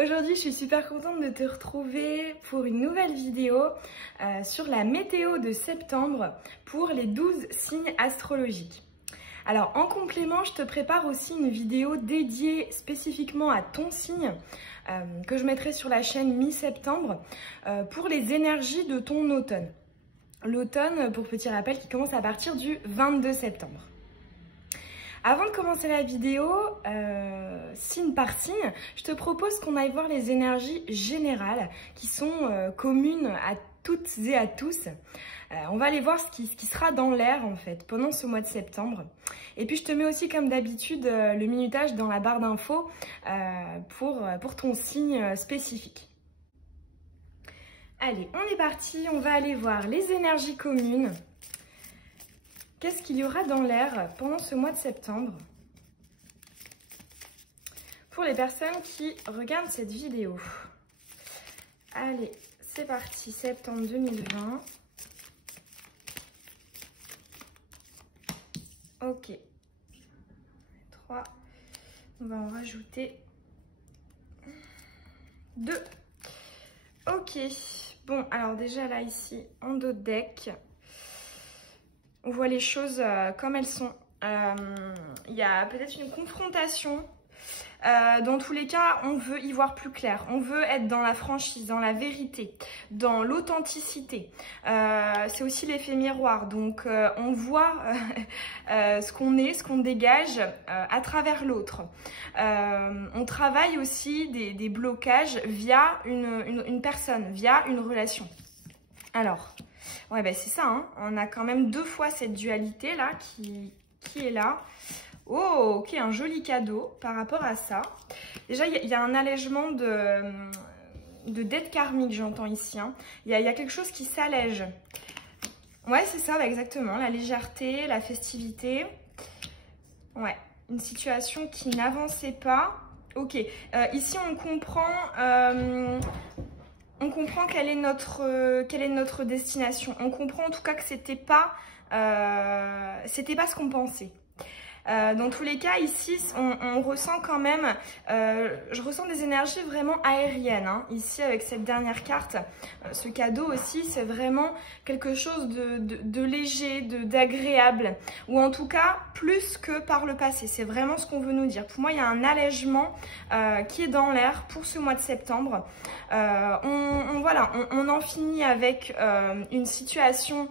Aujourd'hui, je suis super contente de te retrouver pour une nouvelle vidéo sur la météo de septembre pour les 12 signes astrologiques. Alors, en complément, je te prépare aussi une vidéo dédiée spécifiquement à ton signe que je mettrai sur la chaîne mi-septembre pour les énergies de ton automne. L'automne, pour petit rappel, qui commence à partir du 22 septembre. Avant de commencer la vidéo, signe par signe, je te propose qu'on aille voir les énergies générales qui sont communes à toutes et à tous. On va aller voir ce qui sera dans l'air en fait pendant ce mois de septembre. Et puis je te mets aussi comme d'habitude le minutage dans la barre d'infos pour ton signe spécifique. Allez, on est parti, on va aller voir les énergies communes. Qu'est-ce qu'il y aura dans l'air pendant ce mois de septembre pour les personnes qui regardent cette vidéo? Allez, c'est parti, septembre 2020. Ok. 3. On va en rajouter 2. Ok. Bon, alors déjà là, ici, en dos de deck, on voit les choses comme elles sont. Il y a peut-être une confrontation. Dans tous les cas, on veut y voir plus clair. On veut être dans la franchise, dans la vérité, dans l'authenticité. C'est aussi l'effet miroir. Donc, on voit ce qu'on est, ce qu'on dégage à travers l'autre. On travaille aussi des blocages via une personne, via une relation. Alors, ouais, ben c'est ça, hein. On a quand même deux fois cette dualité là qui est là. Oh, ok, un joli cadeau par rapport à ça. Déjà, il y a un allègement de dette karmique, j'entends ici. Hein. Il y a quelque chose qui s'allège. Ouais, c'est ça, bah, exactement. La légèreté, la festivité. Ouais, une situation qui n'avançait pas. Ok, ici on comprend quelle est notre destination. On comprend en tout cas que c'était pas ce qu'on pensait. Dans tous les cas, ici, on ressent quand même, je ressens des énergies vraiment aériennes. Hein. Ici, avec cette dernière carte, ce cadeau aussi, c'est vraiment quelque chose de léger, d'agréable. Ou en tout cas, plus que par le passé. C'est vraiment ce qu'on veut nous dire. Pour moi, il y a un allègement qui est dans l'air pour ce mois de septembre. On en finit avec une situation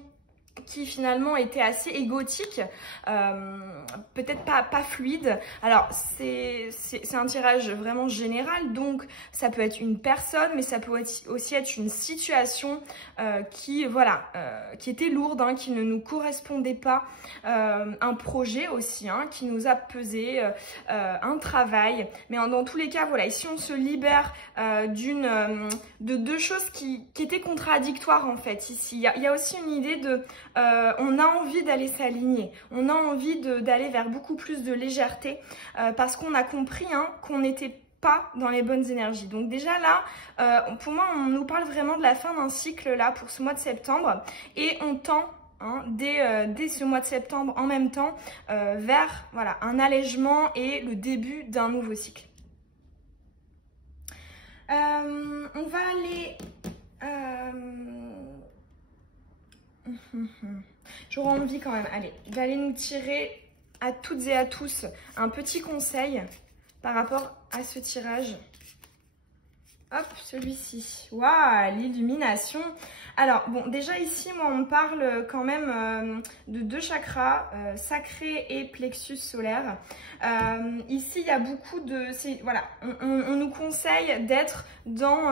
qui finalement était assez égotique, peut-être pas fluide. Alors c'est un tirage vraiment général, donc ça peut être une personne, mais ça peut aussi être une situation qui était lourde, hein, qui ne nous correspondait pas, un projet aussi, hein, qui nous a pesé, un travail. Mais dans tous les cas, voilà, ici on se libère de deux choses qui étaient contradictoires en fait. Ici, il y a aussi une idée de on a envie d'aller s'aligner, on a envie d'aller vers beaucoup plus de légèreté parce qu'on a compris, hein, qu'on n'était pas dans les bonnes énergies. Donc déjà là, pour moi, on nous parle vraiment de la fin d'un cycle là pour ce mois de septembre et on tend, hein, dès ce mois de septembre en même temps vers voilà, un allègement et le début d'un nouveau cycle. On va aller... J'aurais envie quand même, allez, d'aller nous tirer à toutes et à tous un petit conseil par rapport à ce tirage. Hop, celui-ci. Waouh, l'illumination. Alors, bon, déjà ici, moi, on parle quand même de deux chakras, sacré et plexus solaire. Ici, il y a beaucoup de... Voilà, on nous conseille d'être dans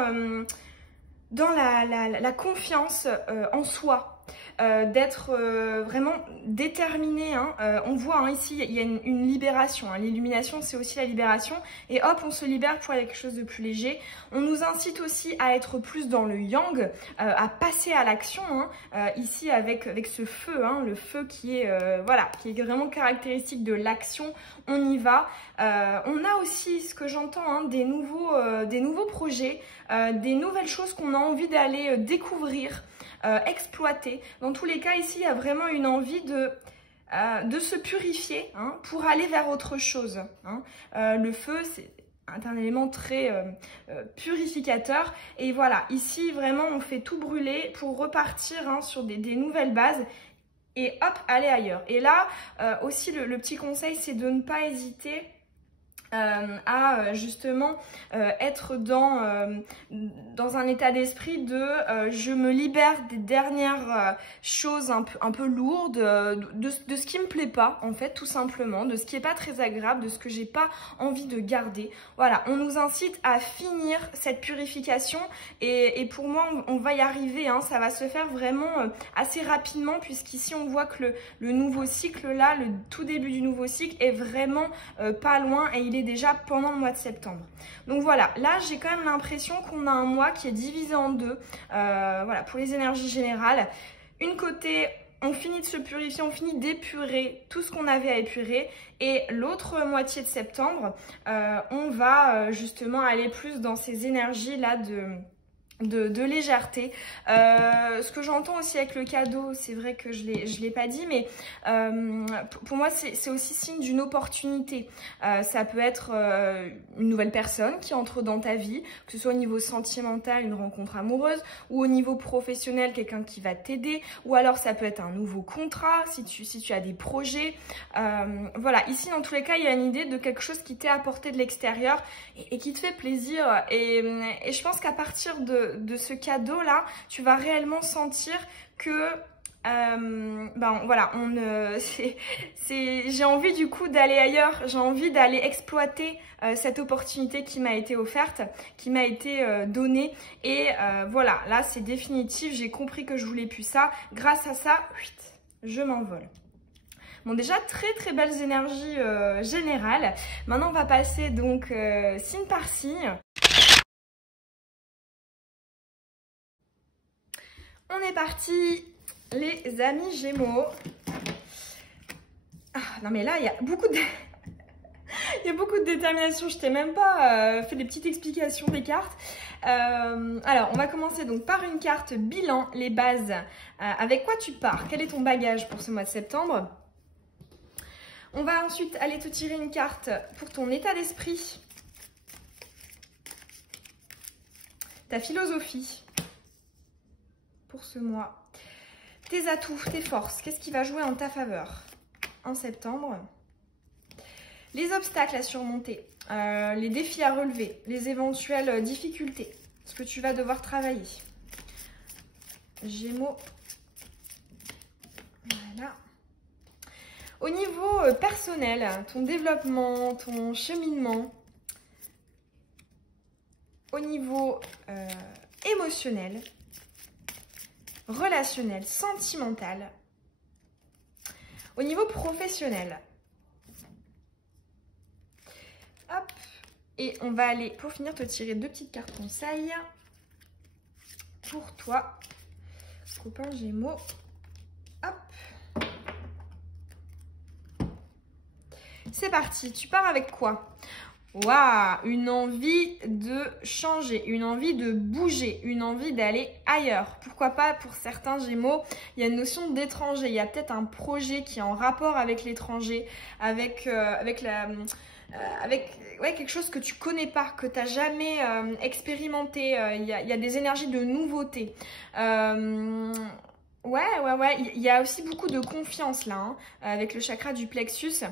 la confiance en soi. D'être vraiment déterminé, hein. On voit, hein, ici il y a une libération, hein. L'illumination c'est aussi la libération et hop on se libère pour aller à quelque chose de plus léger. On nous incite aussi à être plus dans le yang, à passer à l'action, hein. Ici avec ce feu, hein, le feu qui est qui est vraiment caractéristique de l'action. On y va. On a aussi ce que j'entends, hein, des nouveaux projets, des nouvelles choses qu'on a envie d'aller découvrir, exploiter. Dans tous les cas, ici, il y a vraiment une envie de se purifier, hein, pour aller vers autre chose. Hein. Le feu, un élément très purificateur. Et voilà, ici vraiment on fait tout brûler pour repartir hein, sur des nouvelles bases et hop, aller ailleurs. Et là aussi le petit conseil, c'est de ne pas hésiter à justement être dans un état d'esprit de je me libère des dernières choses un peu lourdes, de ce qui me plaît pas en fait, tout simplement, de ce qui est pas très agréable, de ce que j'ai pas envie de garder. Voilà, on nous incite à finir cette purification et pour moi on va y arriver, hein, ça va se faire vraiment assez rapidement, puisqu'ici on voit que le nouveau cycle là, le tout début du nouveau cycle est vraiment pas loin et il est déjà pendant le mois de septembre. Donc voilà, là j'ai quand même l'impression qu'on a un mois qui est divisé en deux, voilà, pour les énergies générales. Une côté, on finit de se purifier, on finit d'épurer tout ce qu'on avait à épurer, et l'autre moitié de septembre, on va justement aller plus dans ces énergies là de légèreté. Ce que j'entends aussi avec le cadeau, c'est vrai que je l'ai pas dit, mais pour moi c'est aussi signe d'une opportunité. Ça peut être une nouvelle personne qui entre dans ta vie, que ce soit au niveau sentimental, une rencontre amoureuse, ou au niveau professionnel, quelqu'un qui va t'aider, ou alors ça peut être un nouveau contrat si tu as des projets. Voilà, ici dans tous les cas il y a une idée de quelque chose qui t'est apporté de l'extérieur et qui te fait plaisir, et je pense qu'à partir de ce cadeau là, tu vas réellement sentir que ben voilà, j'ai envie du coup d'aller ailleurs, j'ai envie d'aller exploiter cette opportunité qui m'a été offerte, qui m'a été donnée, et voilà, là c'est définitif, j'ai compris que je voulais plus ça, grâce à ça, je m'envole. Bon, déjà très très belles énergies générales. Maintenant on va passer donc signe par signe. On est parti, les amis Gémeaux. Ah, non mais là, il y a beaucoup de... il y a beaucoup de détermination. Je t'ai même pas fait des petites explications des cartes. Alors, on va commencer donc par une carte bilan, les bases. Avec quoi tu pars? Quel est ton bagage pour ce mois de septembre? On va ensuite aller te tirer une carte pour ton état d'esprit. Ta philosophie pour ce mois. Tes atouts, tes forces, qu'est-ce qui va jouer en ta faveur en septembre? Les obstacles à surmonter, les défis à relever, les éventuelles difficultés, ce que tu vas devoir travailler. Gémeaux. Voilà. Au niveau personnel, ton développement, ton cheminement. Au niveau émotionnel, relationnel, sentimental. Au niveau professionnel. Hop. Et on va aller, pour finir, te tirer deux petites cartes conseils pour toi, copain Gémeaux. Hop. C'est parti. Tu pars avec quoi? Waouh, une envie de changer, une envie de bouger, une envie d'aller ailleurs. Pourquoi pas pour certains Gémeaux, il y a une notion d'étranger. Il y a peut-être un projet qui est en rapport avec l'étranger, avec quelque chose que tu connais pas, que tu n'as jamais expérimenté. Il y a des énergies de nouveauté. Ouais. Il y a aussi beaucoup de confiance là, hein, avec le chakra du plexus.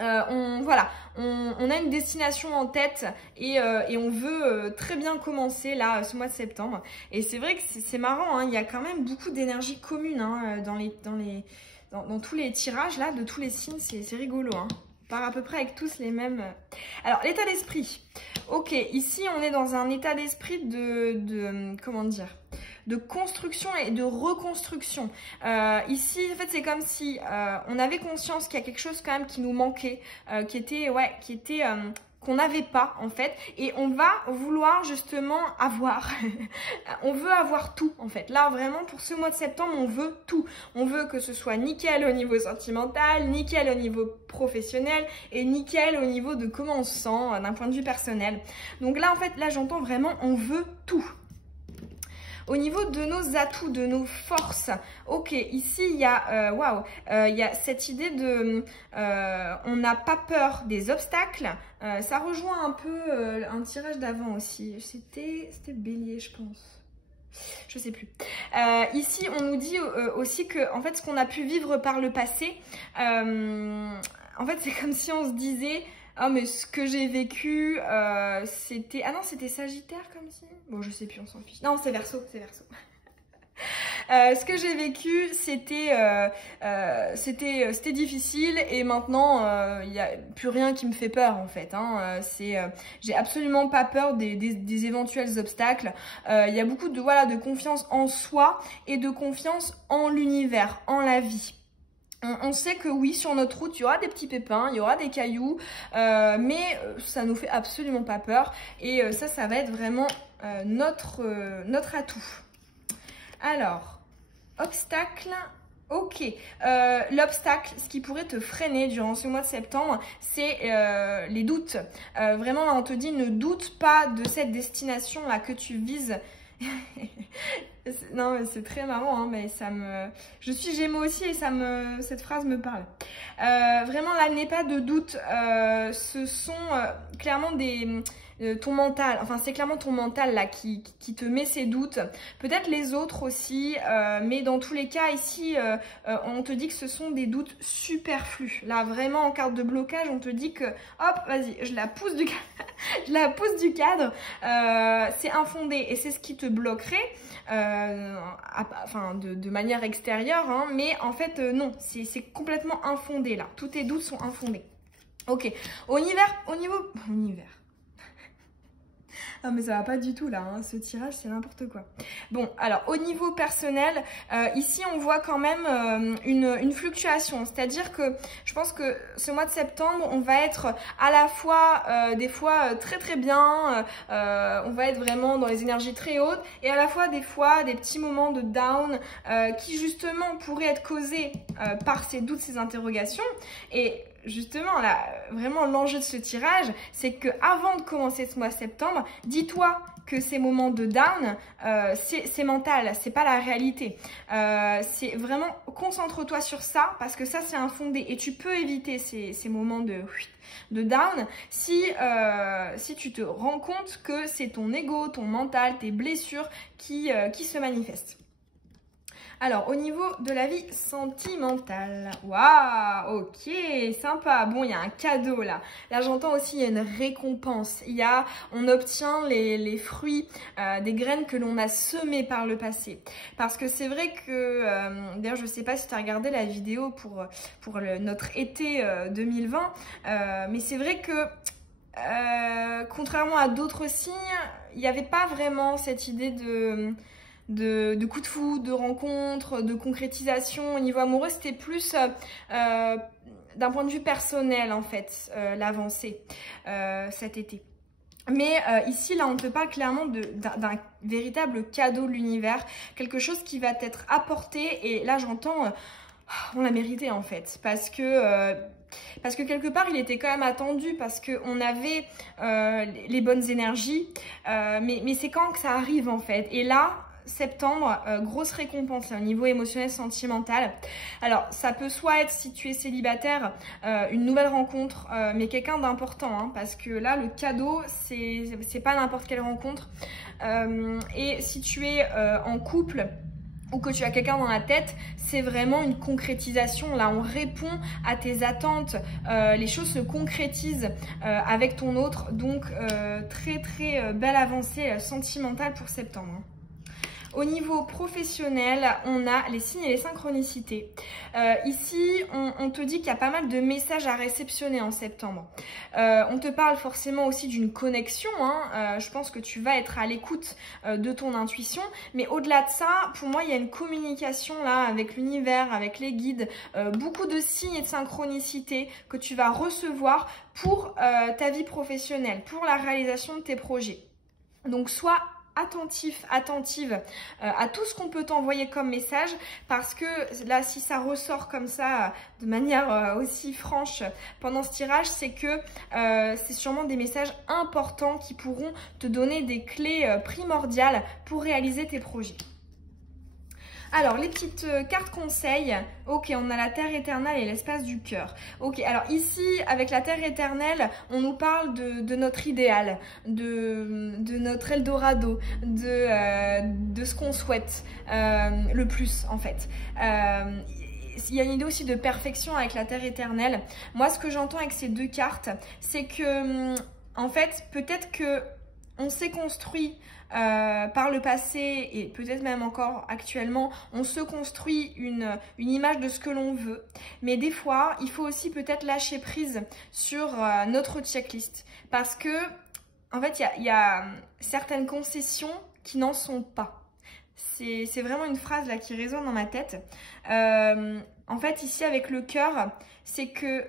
On a une destination en tête et on veut très bien commencer là ce mois de septembre, et c'est vrai que c'est marrant, hein, il y a quand même beaucoup d'énergie commune, hein, dans tous les tirages là de tous les signes, c'est rigolo, hein. On part à peu près avec tous les mêmes. Alors l'état d'esprit, ok, ici on est dans un état d'esprit comment dire, de construction et de reconstruction. Ici, en fait, c'est comme si on avait conscience qu'il y a quelque chose quand même qui nous manquait, qu'on n'avait pas en fait, et on va vouloir justement avoir. On veut avoir tout en fait. Là, vraiment, pour ce mois de septembre, on veut tout. On veut que ce soit nickel au niveau sentimental, nickel au niveau professionnel et nickel au niveau de comment on se sent d'un point de vue personnel. Donc là, en fait, là, j'entends vraiment, on veut tout. Au niveau de nos atouts, de nos forces, ok, ici il y a, il y a cette idée de, on n'a pas peur des obstacles. Ça rejoint un peu un tirage d'avant aussi. C'était Bélier, je pense. Je sais plus. Ici, on nous dit aussi que, en fait, ce qu'on a pu vivre par le passé, en fait, c'est comme si on se disait, oh, mais ce que j'ai vécu, c'était... Ah non, c'était Sagittaire comme si... Bon, je sais plus, on s'en fiche. Non, c'est Verseau, c'est Verseau. Ce que j'ai vécu, c'était difficile et maintenant il n'y a plus rien qui me fait peur en fait. Hein. J'ai absolument pas peur des éventuels obstacles. Il y a beaucoup de confiance en soi et de confiance en l'univers, en la vie. On sait que oui, sur notre route, il y aura des petits pépins, il y aura des cailloux, mais ça nous fait absolument pas peur et ça va être vraiment notre atout. Alors, obstacle, ok. L'obstacle, ce qui pourrait te freiner durant ce mois de septembre, c'est les doutes. Vraiment, là, on te dit, ne doute pas de cette destination-là que tu vises. Non, mais c'est très marrant, hein, mais ça me... Je suis Gémeaux aussi et cette phrase me parle. Vraiment, là, n'aie pas de doute. Ce sont clairement ton mental, enfin c'est clairement ton mental là qui te met ces doutes, peut-être les autres aussi, mais dans tous les cas ici on te dit que ce sont des doutes superflus. Là vraiment en carte de blocage on te dit que hop vas-y je la pousse du je la pousse du cadre, c'est infondé et c'est ce qui te bloquerait enfin de manière extérieure, hein, mais en fait non, c'est complètement infondé là, tous tes doutes sont infondés. Ok, au niveau non mais ça va pas du tout là, hein. Ce tirage c'est n'importe quoi. Bon alors au niveau personnel, ici on voit quand même une fluctuation, c'est-à-dire que je pense que ce mois de septembre on va être à la fois des fois très très bien, on va être vraiment dans les énergies très hautes et à la fois des fois des petits moments de down qui justement pourraient être causés par ces doutes, ces interrogations. Et justement, là, vraiment l'enjeu de ce tirage, c'est que avant de commencer ce mois de septembre, dis-toi que ces moments de down, c'est mental, c'est pas la réalité. C'est vraiment, concentre-toi sur ça, parce que ça, c'est infondé. Et tu peux éviter ces moments de down si tu te rends compte que c'est ton ego, ton mental, tes blessures qui se manifestent. Alors, au niveau de la vie sentimentale, waouh, ok, sympa. Bon, il y a un cadeau là. Là, j'entends aussi, il y a une récompense. On obtient les fruits des graines que l'on a semées par le passé. Parce que c'est vrai que, d'ailleurs, je ne sais pas si tu as regardé la vidéo pour notre été 2020, mais c'est vrai que, contrairement à d'autres signes, il n'y avait pas vraiment cette idée de coup de foudre, de rencontre, de concrétisation au niveau amoureux. C'était plus d'un point de vue personnel en fait, l'avancée cet été. Mais ici, là, on te parle clairement d'un véritable cadeau de l'univers, quelque chose qui va t'être apporté. Et là, j'entends, on l'a mérité en fait, parce que quelque part, il était quand même attendu, parce qu'on avait les bonnes énergies, mais c'est quand que ça arrive en fait. Et là, septembre, grosse récompense au niveau émotionnel, sentimental. Alors ça peut soit être, si tu es célibataire, une nouvelle rencontre, mais quelqu'un d'important, hein, parce que là le cadeau c'est pas n'importe quelle rencontre, et si tu es en couple ou que tu as quelqu'un dans la tête, c'est vraiment une concrétisation. Là, on répond à tes attentes, les choses se concrétisent avec ton autre, donc très très belle avancée sentimentale pour septembre. Au niveau professionnel, on a les signes et les synchronicités. Ici, on te dit qu'il y a pas mal de messages à réceptionner en septembre. On te parle forcément aussi d'une connexion, hein. Je pense que tu vas être à l'écoute de ton intuition. Mais au-delà de ça, pour moi, il y a une communication là avec l'univers, avec les guides. Beaucoup de signes et de synchronicités que tu vas recevoir pour ta vie professionnelle, pour la réalisation de tes projets. Donc, sois attentive à tout ce qu'on peut t'envoyer comme message, parce que là, si ça ressort comme ça de manière aussi franche pendant ce tirage, c'est que c'est sûrement des messages importants qui pourront te donner des clés primordiales pour réaliser tes projets. Alors, les petites cartes conseils. Ok, on a la terre éternelle et l'espace du cœur. Ok, alors ici, avec la terre éternelle, on nous parle de notre idéal, de notre Eldorado, de ce qu'on souhaite le plus, en fait. Il y a une idée aussi de perfection avec la terre éternelle. Moi, ce que j'entends avec ces deux cartes, c'est que, en fait, peut-être que on s'est construit par le passé et peut-être même encore actuellement, on se construit une image de ce que l'on veut. Mais des fois, il faut aussi peut-être lâcher prise sur notre checklist. Parce que, en fait, il y a certaines concessions qui n'en sont pas. C'est vraiment une phrase là qui résonne dans ma tête. En fait, ici, avec le cœur, c'est que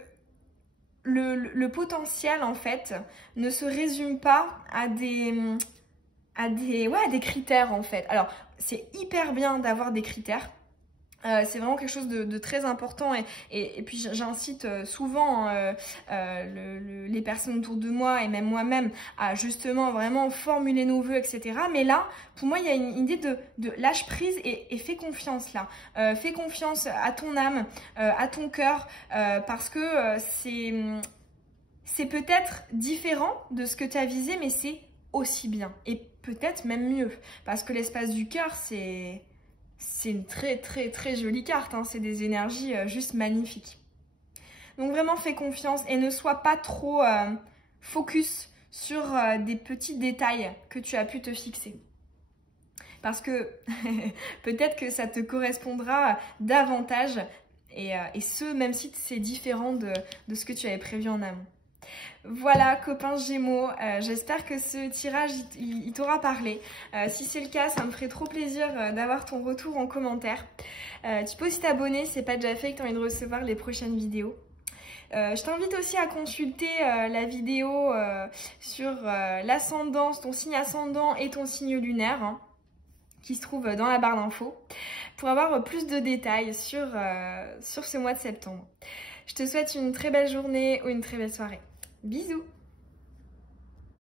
le potentiel, en fait, ne se résume pas à des critères, en fait. Alors, c'est hyper bien d'avoir des critères. C'est vraiment quelque chose de très important et puis j'incite souvent les personnes autour de moi et même moi-même à justement vraiment formuler nos vœux, etc. Mais là, pour moi, il y a une idée de lâche prise et fais confiance là. Fais confiance à ton âme, à ton cœur, parce que c'est peut-être différent de ce que tu as visé, mais c'est aussi bien et peut-être même mieux, parce que l'espace du cœur, c'est une très très très jolie carte, hein. C'est des énergies juste magnifiques. Donc vraiment fais confiance et ne sois pas trop focus sur des petits détails que tu as pu te fixer. Parce que peut-être que ça te correspondra davantage et ce, même si c'est différent de ce que tu avais prévu en amont. Voilà, copains Gémeaux, j'espère que ce tirage il t'aura parlé. Si c'est le cas, ça me ferait trop plaisir d'avoir ton retour en commentaire. Tu peux aussi t'abonner si c'est pas déjà fait et que tu as envie de recevoir les prochaines vidéos. Je t'invite aussi à consulter la vidéo sur l'ascendance, ton signe ascendant et ton signe lunaire, hein, qui se trouve dans la barre d'infos, pour avoir plus de détails sur ce mois de septembre. Je te souhaite une très belle journée ou une très belle soirée. Bisous!